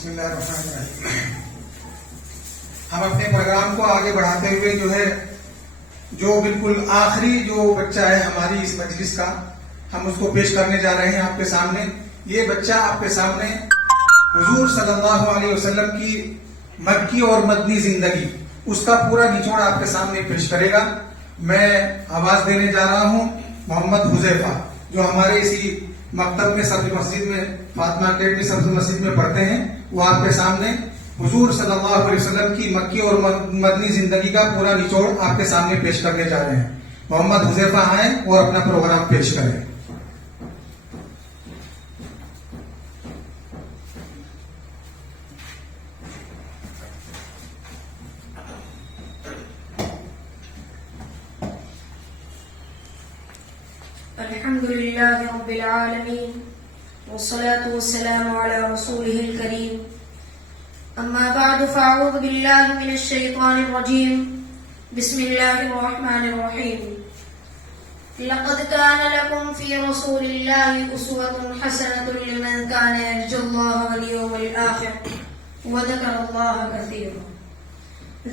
بسم اللہ الرحمن الرحیم. ہم اپنے پروگرام کو آگے بڑھاتے ہوئے جو بالکل آخری جو بچہ ہے ہماری اس مجلس کا، ہم اس کو پیش کرنے جا رہے ہیں آپ کے سامنے. یہ بچہ آپ کے سامنے حضور صلی اللہ علیہ وسلم کی مکی اور مدنی زندگی، اس کا پورا نچوڑ آپ کے سامنے پیش کرے گا. میں آواز دینے جا رہا ہوں محمد حذیفہ، جو ہمارے اسی مکتب میں سبز مسجد میں فاطمہ اکیڈمی سبز مسجد میں پڑھتے ہیں. وہ آپ کے سامنے حضور صلی اللہ علیہ وسلم کی مکی اور مدنی زندگی کا پورا نچوڑ آپ کے سامنے پیش کرنے جا رہے ہیں. محمد حذیفہ آئیں اور اپنا پروگرام پیش کریں. الحمد لله رب العالمين والصلاة والسلام على رسوله الكريم. أما بعد فأعوذ بالله من الشيطان الرجيم. بسم الله الرحمن الرحيم. لقد كان لكم في رسول الله أسوة حسنة لمن كان يرجو الله واليوم الآخر وذكر الله كثيرا.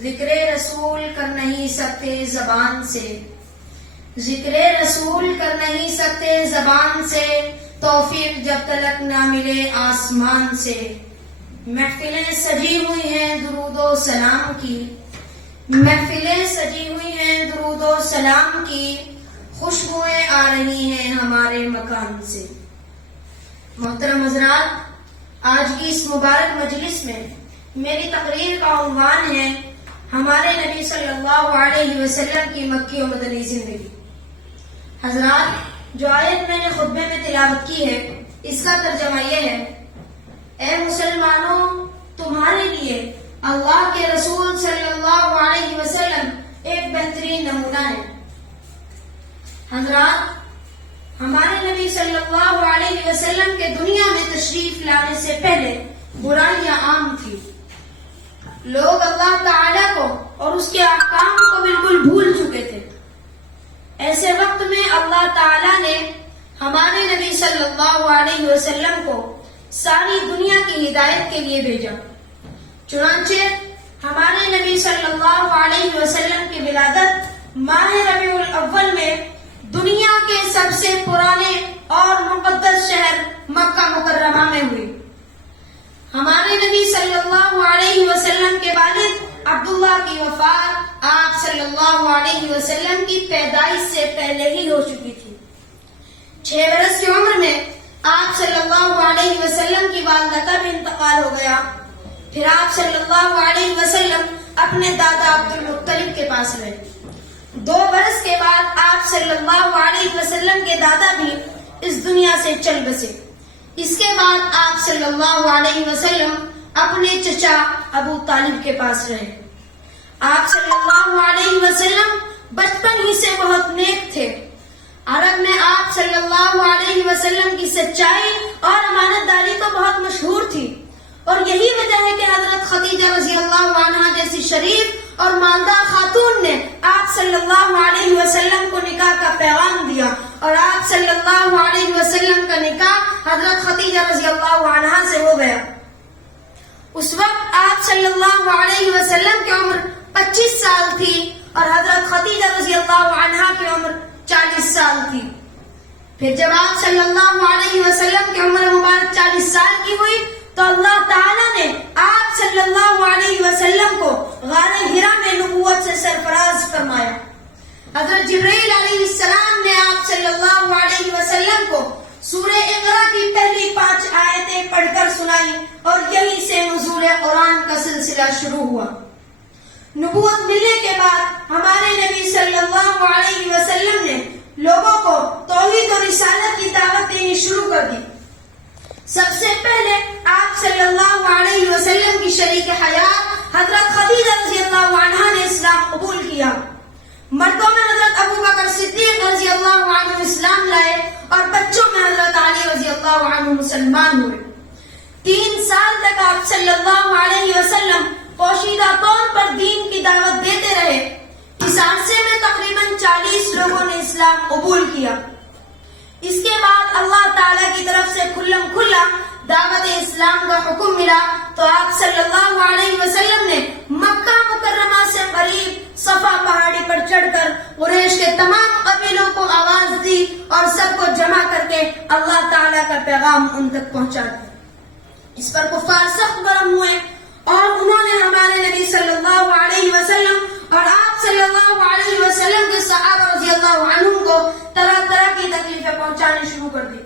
ذکر رسول کر نہیں سکتے زبان سے، ذکر رسول کر نہیں سکتے زبان سے، توفیق جب تلک نہ ملے آسمان سے. محفلیں سجی ہوئی ہیں درود و سلام کی، محفلیں سجی ہوئی ہیں درود و سلام کی، خوشبوئیں آ رہی ہیں ہمارے مکان سے. محترم حضرات، آج کی اس مبارک مجلس میں میری تقریر کا عنوان ہے ہمارے نبی صلی اللہ علیہ وسلم کی مکی و مدنی زندگی. حضرات، جو آیت میں نے خطبے میں تلاوت کی ہے، اس کا ترجمہ یہ ہے: اے مسلمانوں، تمہارے لیے اللہ کے رسول صلی اللہ علیہ وسلم ایک بہترین نمونہ ہے. حضرات، ہمارے نبی صلی اللہ علیہ وسلم کے دنیا میں تشریف لانے سے پہلے برائیاں عام تھی. لوگ اللہ تعالیٰ کو اور اس کے احکام کو بالکل بھول چکے تھے. ایسے وقت میں اللہ تعالیٰ نے ہمارے نبی صلی اللہ علیہ وسلم کو ساری دنیا کی ہدایت کے لیے بھیجا. چنانچہ ہمارے نبی صلی اللہ علیہ وسلم کی ولادت ماہ ربیع الاول میں دنیا کے سب سے پرانے اور مقدس شہر مکہ مکرمہ میں ہوئی. ہمارے نبی صلی اللہ علیہ وسلم کے والد عبداللہ کی وفات آپ صلی اللہ علیہ وسلم کی پیدائش سے پہلے ہی ہو چکی تھی. 6 برس کی عمر میں آپ صلی اللہ علیہ وسلم کی والدہ کا بھی انتقال ہو گیا. پھر آپ صلی اللہ علیہ وسلم اپنے دادا عبد المطلب کے پاس رہے. 2 برس کے بعد آپ صلی اللہ علیہ وسلم کے دادا بھی اس دنیا سے چل بسے. اس کے بعد آپ صلی اللہ علیہ وسلم اپنے چچا ابو طالب کے پاس رہے. آپ صلی اللہ علیہ وسلم بچپن ہی سے بہت نیک تھے. عرب میں آپ صلی اللہ علیہ وسلم کی سچائی اور امانت داری تو بہت مشہور تھی، اور یہی وجہ ہے کہ حضرت خدیجہ رضی اللہ عنہا جیسی شریف اور مالدار خاتون نے آپ صلی اللہ علیہ وسلم کو نکاح کا پیغام دیا، اور آپ صلی اللہ علیہ وسلم کا نکاح حضرت خدیجہ رضی اللہ عنہا سے ہو گیا. اس وقت آپ صلی اللہ علیہ وسلم کی عمر 25 سال تھی اور حضرت خدیجہ رضی اللہ عنہا کی عمر 40 سال تھی. پھر جب آپ صلی اللہ علیہ وسلم کی عمر مبارک 40 سال کی ہوئی تو اللہ تعالیٰ نے آپ صلی اللہ علیہ وسلم کو غار حرا میں نبوت سے سرفراز فرمایا. حضرت جبرائیل علیہ السلام نے آپ صلی اللہ علیہ وسلم کو سورہ اقرا کی پہلی 5 آیتیں پڑھ کر سنائی، اور یہیں سے نزول قرآن کا سلسلہ شروع ہوا. نبوت ملنے کے بعد ہمارے نبی صلی اللہ علیہ وسلم نے لوگوں کو توحید و رسالت کی دعوت دینی شروع کر دی. سب سے پہلے آپ صلی اللہ علیہ وسلم کی شریک حیات حضرت خدیجہ رضی اللہ عنہا نے اسلام قبول کیا. مردوں میں حضرت ابو بکر صدیق رضی اللہ عنہ اسلام لائے، اور بچوں میں حضرت علی رضی اللہ عنہ مسلمان ہوئے. 3 سال تک آپ صلی اللہ علیہ وسلم پوشیدہ طور پر دین کی دعوت دیتے رہے. اس عرصے میں تقریباً 40 لوگوں نے اسلام قبول کیا. اس کے بعد اللہ تعالیٰ کی طرف سے کھلا دعوت اسلام کا حکم ملا تو آپ صلی اللہ علیہ وسلم نے مکہ مکرمہ سے قریب صفا پہاڑی پر چڑھ کر قریش کے تمام قبیلوں کو آواز دی اور سب کو جمع کر کے اللہ تعالیٰ کا پیغام ان تک پہنچا دیا۔ اس پر کفار سخت برہم ہوئے اور انہوں نے ہمارے نبی صلی اللہ علیہ وسلم اور آپ صلی اللہ علیہ وسلم کے صحابہ رضی اللہ عنہم کو طرح طرح کی تکلیفیں پہنچانی شروع کر دی۔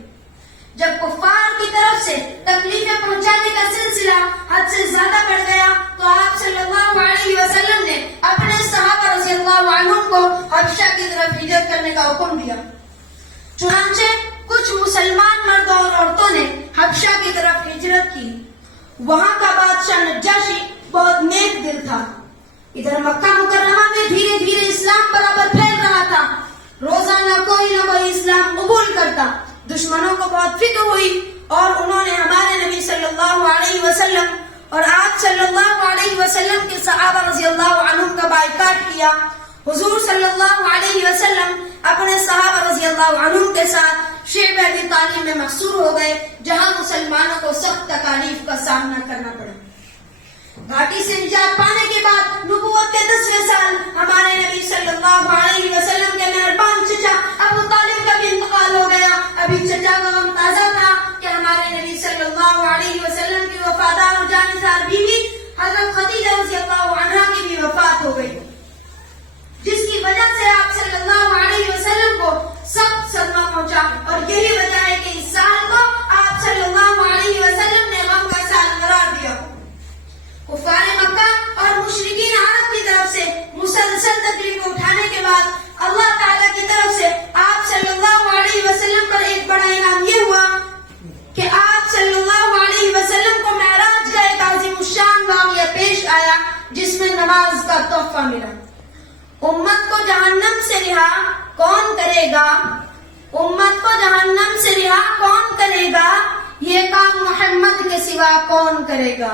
جب کفار کی طرف سے تکلیفیں پہنچانے کا سلسلہ حد سے زیادہ بڑھ گیا تو آپ صلی اللہ علیہ وسلم نے اپنے صحابہ رضی اللہ عنہم کو حبشہ کی طرف ہجرت کرنے کا حکم دیا۔ چنانچہ کچھ مسلمان مردوں اور عورتوں نے حبشہ کی طرف ہجرت کی۔ وہاں کا بادشاہ نجاشی بہت نیک دل تھا۔ ادھر مکہ مکرمہ میں دھیرے دھیرے اسلام برابر پھیل رہا تھا۔ روزانہ کوئی نہ کوئی اسلام قبول کرتا۔ دشمنوں کو بہت فکر ہوئی اور انہوں نے ہمارے نبی صلی اللہ علیہ وسلم اور آپ صلی اللہ علیہ وسلم کے صحابہ رضی اللہ عنہم کا بائیکاٹ کیا۔ حضور صلی اللہ علیہ وسلم اپنے صحابہ رضی اللہ عنہم کے ساتھ شعب ابی طالب میں محصور ہو گئے، جہاں مسلمانوں کو سخت تکالیف کا سامنا کرنا پڑا۔ گھاٹی سے نجات پانے کے بعد نبوت کے 10ویں سال ہمارے نبی صلی اللہ علیہ وسلم کے مہربان چچا ابو طالب کا بھی انتقال ہو گیا۔ ابھی چچا کا غم تازہ تھا کہ ہمارے نبی صلی اللہ علیہ وسلم کی وفادار اور جانثار بیوی حضرت خدیجہ رضی اللہ عنہا کی بھی وفات ہو گئی، جس کی وجہ سے آپ صلی اللہ علیہ وسلم کو سخت صدمہ پہنچا، اور یہی وجہ ہے کہ اس سال کو آپ صلی اللہ علیہ وسلم نے غم کا سال قرار دیا۔ کفار مکہ اور مشرکین عرب کی طرف سے مسلسل تکلیفیں اٹھانے کے بعد اللہ تعالیٰ کی طرف سے آپ صلی اللہ علیہ وسلم پر ایک بڑا انعام یہ ہوا کہ آپ صلی اللہ علیہ وسلم کو معراج کا ایک عظیم الشان واقعہ پیش آیا، جس میں نماز کا تحفہ ملا۔ امت کو جہنم سے رہا کون کرے گا؟ امت کو جہنم سے رہا کون کرے گا؟ یہ کام محمد کے سوا کون کرے گا؟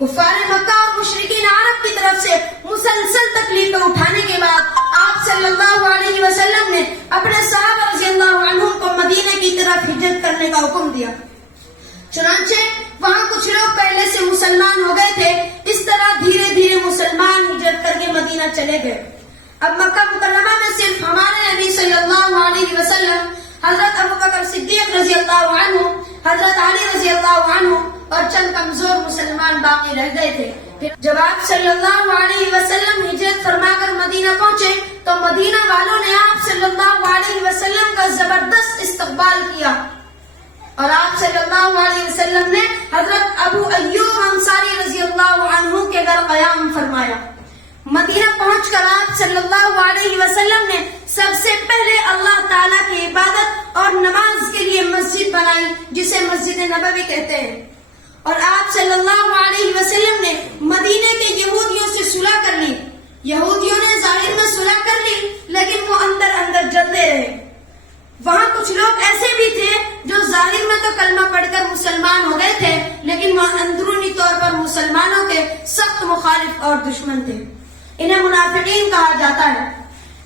کفار مکہ اور مشرکین عرب کی طرف سے مسلسل تکلیفیں اٹھانے کے بعد آپ صلی اللہ علیہ وسلم نے اپنے صحابہ رضی اللہ عنہم کو مدینہ کی طرف ہجرت کرنے کا حکم دیا۔ چنانچہ وہاں کچھ لوگ پہلے سے مسلمان ہو گئے تھے، اس طرح دھیرے دھیرے مسلمان ہجرت کر کے مدینہ چلے گئے۔ اب مکہ مکرمہ میں صرف ہمارے نبی صلی اللہ علیہ وسلم، حضرت ابوبکر صدیق رضی اللہ عنہ، حضرت علی رضی اللہ عنہ اور چند کمزور مسلمان باقی رہ گئے تھے۔ پھر جب آپ صلی اللہ علیہ وسلم ہجرت فرما کر مدینہ پہنچے تو مدینہ والوں نے آپ صلی اللہ علیہ وسلم کا زبردست استقبال کیا، اور آپ صلی اللہ علیہ وسلم نے حضرت ابو ایوب انصاری رضی اللہ عنہ کے گھر قیام فرمایا۔ مدینہ پہنچ کر آپ صلی اللہ علیہ وسلم نے سب سے پہلے اللہ تعالیٰ کی عبادت اور نماز کے لیے مسجد بنائی، جسے مسجد نبوی کہتے ہیں، اور آپ صلی اللہ علیہ وسلم نے مدینے کے یہودیوں سے صلح کر لی۔ یہودیوں نے ظاہر میں صلح کر لی، لیکن وہ اندر اندر جلتے رہے۔ وہاں کچھ لوگ ایسے بھی تھے جو ظاہر میں تو کلمہ پڑھ کر مسلمان ہو گئے تھے، لیکن وہ اندرونی طور پر مسلمانوں کے سخت مخالف اور دشمن تھے۔ انہیں منافقین کہا جاتا ہے۔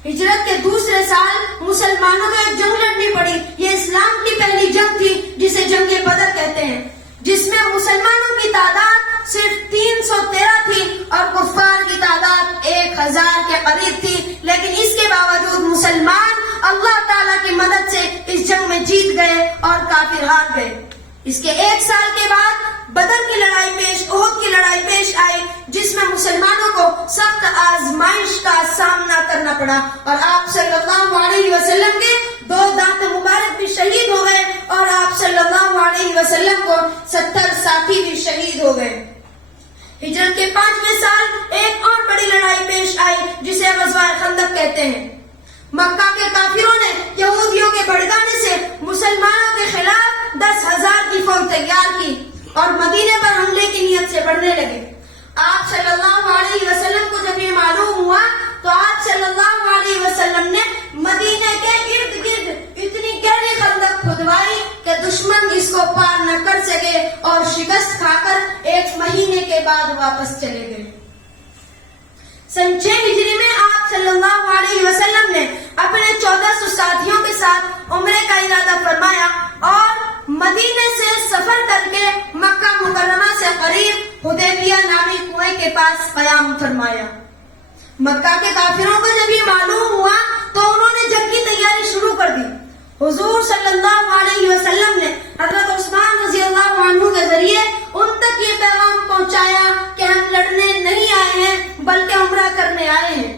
ہجرت کے دوسرے سال مسلمانوں کو ایک جنگ لڑنی پڑی۔ یہ اسلام کی پہلی جنگ تھی، جسے جنگ بدر کہتے ہیں، جس میں مسلمانوں کی تعداد صرف 313 تھی اور کفار کی تعداد 1000 کے قریب تھی، لیکن اس کے باوجود مسلمان اللہ تعالیٰ کی مدد سے اس جنگ میں جیت گئے اور کافر ہار گئے۔ اس کے ایک سال کے بعد بدر کی لڑائی احد کی لڑائی پیش آئی، جس میں مسلمانوں کو سخت آزمائش کا سامنا کرنا پڑا، اور آپ صلی اللہ علیہ وسلم کے 2 دانت مبارک بھی شہید ہو گئے، اور آپ صلی اللہ علیہ وسلم کو 70 ساتھی بھی شہید ہو گئے۔ ہجرت کے 5ویں سال ایک اور بڑی لڑائی پیش آئی، جسے غزوہ خندق کہتے ہیں۔ مکہ کے کافروں نے یہودیوں کے بھڑکانے سے مسلمانوں کے خلاف 10,000 کی فوج تیار کی اور مدینے پر حملے کی نیت سے بڑھنے لگے۔ آپ صلی اللہ علیہ وسلم کو جب یہ معلوم ہوا تو آپ صلی اللہ علیہ وسلم نے مدینے کے ارد گرد اتنی گہری خندق کھدوائی کہ دشمن اس کو پار نہ کر سکے، اور شکست کھا کر 1 مہینے کے بعد واپس چلے گئے۔ سن 6 ہجری میں آپ صلی اللہ علیہ وسلم نے اپنے 1400 ساتھیوں کے ساتھ عمرے کا ارادہ فرمایا اور مدینے سے سفر کر کے مکہ مکرمہ سے قریب حدیبیہ نامی کنویں کے پاس قیام فرمایا. مکہ کے کافروں کو جب یہ معلوم ہوا تو انہوں نے جنگ کی تیاری شروع کر دی. حضور صلی اللہ علیہ وسلم نے حضرت عثمان رضی اللہ عنہ کے ذریعے ان تک یہ پیغام پہنچایا کہ ہم لڑنے نہیں آئے ہیں بلکہ عمرہ کرنے آئے ہیں.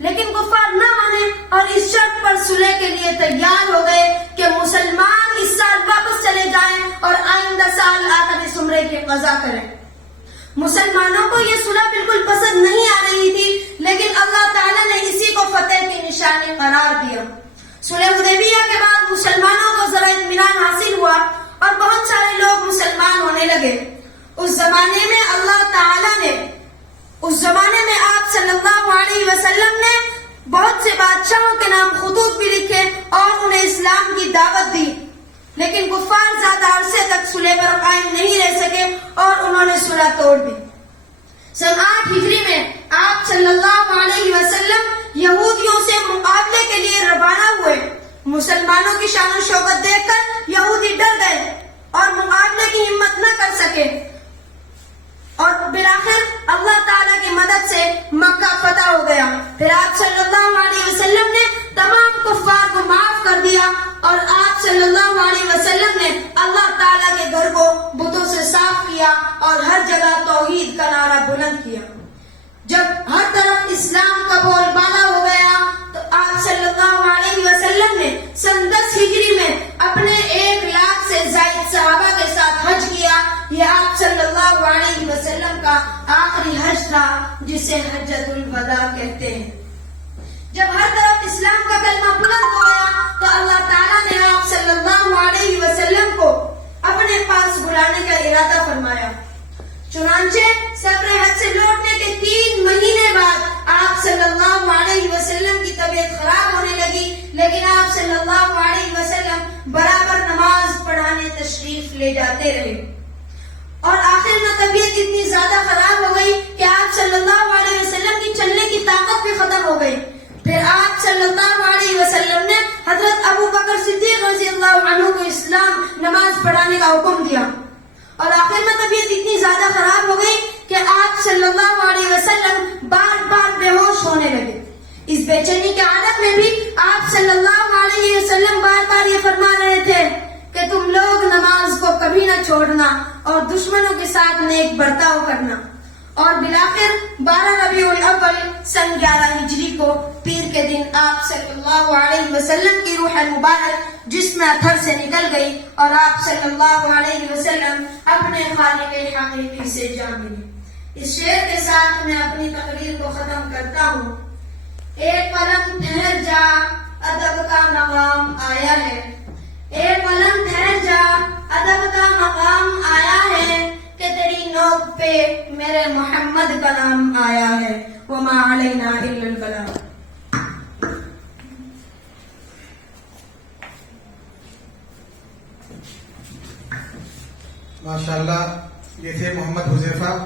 لیکن کفار نہ مانے اور اس شرط پر صلح کے لیے تیار ہو گئے کہ مسلمان اس سال واپس چلے جائیں اور آئندہ سال آ کر اس عمرے کی قضا کریں. مسلمانوں کو یہ صلح بالکل پسند نہیں آ رہی تھی، لیکن اللہ تعالیٰ نے اسی کو فتح کی نشانی قرار دیا. صلح حدیبیہ کے بعد مسلمانوں کو ذرا اطمینان حاصل ہوا اور بہت سارے لوگ مسلمان ہونے لگے. اس زمانے میں آپ صلی اللہ علیہ وسلم نے بہت سے بادشاہوں کے نام خطوط بھی لکھے اور انہیں اسلام کی دعوت دی، لیکن کفار زیادہ عرصے تک صلح پر قائم نہیں رہ سکے اور انہوں نے صلح توڑ دی. سن 8 ہجری میں آپ صلی اللہ علیہ وسلم یہودیوں سے مقابلے کے لیے روانہ ہوئے. مسلمانوں کی شان و شوکت دیکھ کر یہودی ڈر گئے اور مقابلے کی ہمت نہ کر سکے اور بالآخر اللہ تعالیٰ کی مدد سے مکہ فتح ہو گیا. پھر آپ صلی اللہ علیہ وسلم نے تمام کفار کو معاف کر دیا اور آپ صلی اللہ علیہ وسلم نے اللہ تعالیٰ کے گھر کو بتوں سے صاف کیا اور ہر جگہ توحید کا نعرہ بلند کیا. جب ہر طرف اسلام کا بول بالا ہو گیا تو آپ صلی اللہ علیہ وسلم نے سن 10 ہجری میں اپنے 1 لاکھ سے زائد صحابہ کے ساتھ حج کیا. یہ آپ صلی اللہ علیہ وسلم کا آخری حج تھا جسے حجۃ الوداع کہتے ہیں. جب ہر طرف اسلام کا کلمہ بلند ہو گیا تو اللہ تعالیٰ نے آپ صلی اللہ علیہ وسلم کو اپنے پاس بلانے کا ارادہ فرمایا. چنانچہ سفر حج سے لوٹنے کے 3 مہینے بعد آپ صلی اللہ علیہ وسلم کی طبیعت خراب ہونے لگی، لیکن آپ صلی اللہ علیہ وسلم برابر نماز پڑھانے تشریف لے جاتے رہے اور آخر میں طبیعت اتنی زیادہ خراب ہو گئی کہ آپ صلی اللہ علیہ وسلم کی چلنے کی طاقت بھی ختم ہو گئی. پھر آپ صلی اللہ علیہ وسلم نے حضرت ابو بکر صدیق رضی اللہ عنہ کو اسلام نماز پڑھانے کا حکم دیا اور آخر میں طبیعت اتنی زیادہ خراب ہو گئی کہ آپ صلی اللہ علیہ وسلم بار بار بے ہوش ہونے لگے. اس بے چینی کے حالت میں بھی آپ صلی اللہ علیہ وسلم بار بار یہ فرما رہے تھے کہ تم لوگ نماز کو کبھی نہ چھوڑنا اور دشمنوں کے ساتھ نیک برتاؤ کرنا. اور بالآخر 12 ربیع الاول سن 11 ہجری کو پیر کے دن آپ صلی اللہ علیہ وسلم کی روح مبارک جسم اتھر سے نکل گئی اور آپ صلی اللہ علیہ وسلم اپنے خالق حقیقی سے جا ملے. اس شعر کے ساتھ میں اپنی تقریر کو ختم کرتا ہوں. ایک پلنگ ٹھہر جا ادب کا مقام آیا ہے، ایک پلنگ ٹھہر جا ادب کا مقام آیا ہے کہ تیری نوک پہ میرے محمد کا نام آیا ہے. وما علینا الا البلاغ. ماشاءاللہ یہ تھے محمد حذیفہ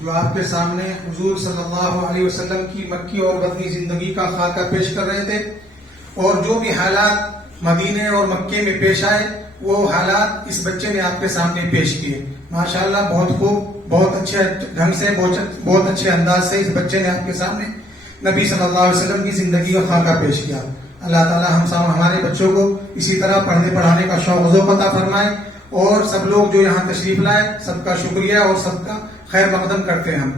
جو آپ کے سامنے حضور صلی اللہ علیہ وسلم کی مکی اور مدنی زندگی کا خاکہ پیش کر رہے تھے اور جو بھی حالات مدینے اور مکے میں پیش آئے وہ حالات اس بچے نے آپ کے سامنے پیش کیے. ماشاءاللہ بہت خوب، بہت اچھے ڈھنگ سے، بہت اچھے انداز سے اس بچے نے آپ کے سامنے نبی صلی اللہ علیہ وسلم کی زندگی کا خاکہ پیش کیا. اللہ تعالی ہمارے بچوں کو اسی طرح پڑھنے پڑھانے کا شوق و ذوق عطا فرمائے اور سب لوگ جو یہاں تشریف لائے سب کا شکریہ اور سب کا خیر مقدم کرتے ہیں ہم.